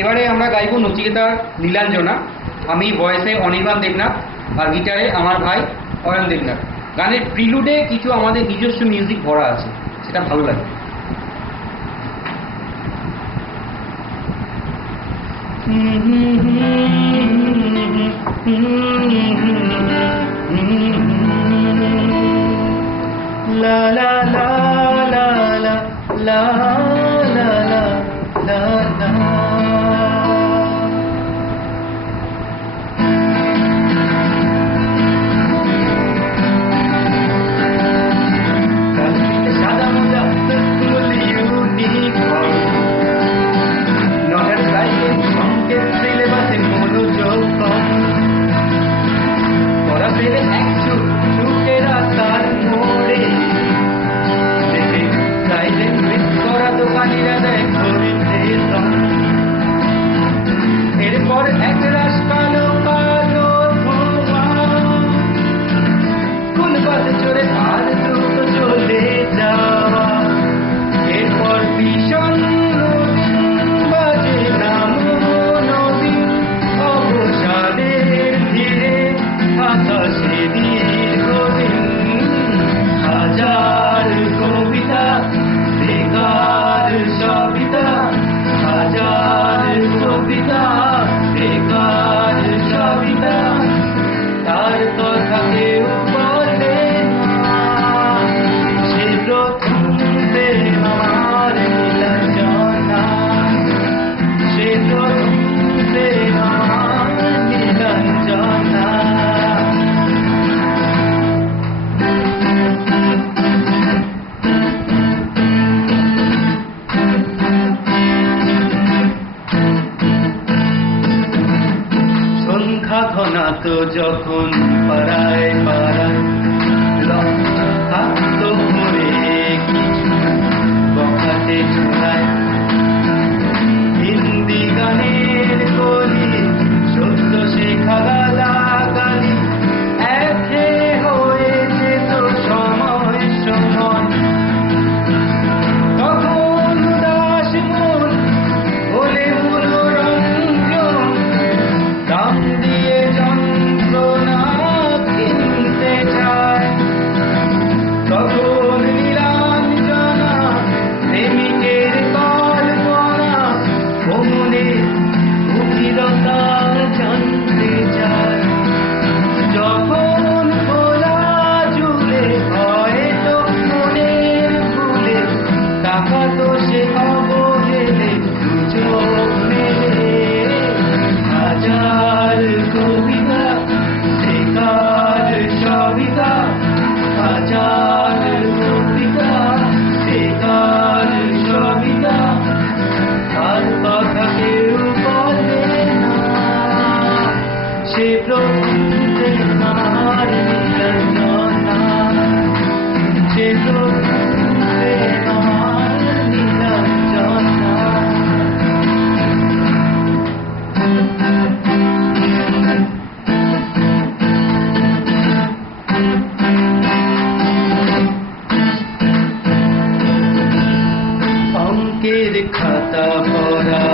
এবারে আমরা গাইব নচিকেতার নীলাঞ্জনা। আমি ভয়েসে অনির্বাণ দেবনাথ আর গিটারে আমার ভাই অয়ন দেবনাথ। গানের প্রিলুডে কিছু আমাদের নিজস্ব মিউজিক ভরা আছে, সেটা ভালো লাগে। লা লা লা লা লা লা লা লা লা সাদা মোজা স্কুল ইউনিফর্ম, নটার সাইকেল সংকেত সিলেবাসে মনোযোগ কম, পড়া ফেলে একটু ছুটে রাস্তার মোড়ে, দেখে সাইলেন্ট মিস করা দোকানিরা দেয় ঘড়িতে দম। এরপর এক রাস কালো কালো ধোঁয়া, স্কুল বাসে চড়ে আর দ্রুত চলে যাওয়া। এরপর ভীষণ বাজে নামো নবীন অবসাদের ধীরে আকাশে দীর্ঘদিন। হাজার কবিতা বেকার সবিতা, হাজার কবিতা বেকার সবিতা, তার কথা কেউ বলে না। সে প্রথম প্রেম আমার নীলাঞ্জনা, সে প্রথম প্রেম আমার নীলাঞ্জনা। সন্ধ্যা ঘনাত যখন পাড়ায় পাড়ায় থাকত করে কিছু বখাটে ছোড়ায়, হিন্দি গানের কলি সত্য শেখা গালাগালি একে হয়ে যেত সময় সময়। তখন দাস মন বলে মনোরঞ্জন, দাম দিয়ে যন্ত্রণা কিনতে চায়। তখন নীলাঞ্জনা প্রেমিকের কল্পনা, মনে গভীরতা জানতে চায়। যখন খোলা জুড়ে হয়তো মনের ভুলে, তাকাতো সে অবহেলে দুচোখ মেলে। হাজার কবিতা বেকার সবিতা, হাজার কবিতা বেকার সবিতা, তার কথা কেউ বলে না। সে প্রথম প্রেম আমার নীলাঞ্জনা, সে প্রথম প্রেম আমার নীলাঞ্জনা। অঙ্কের খাতা ভরা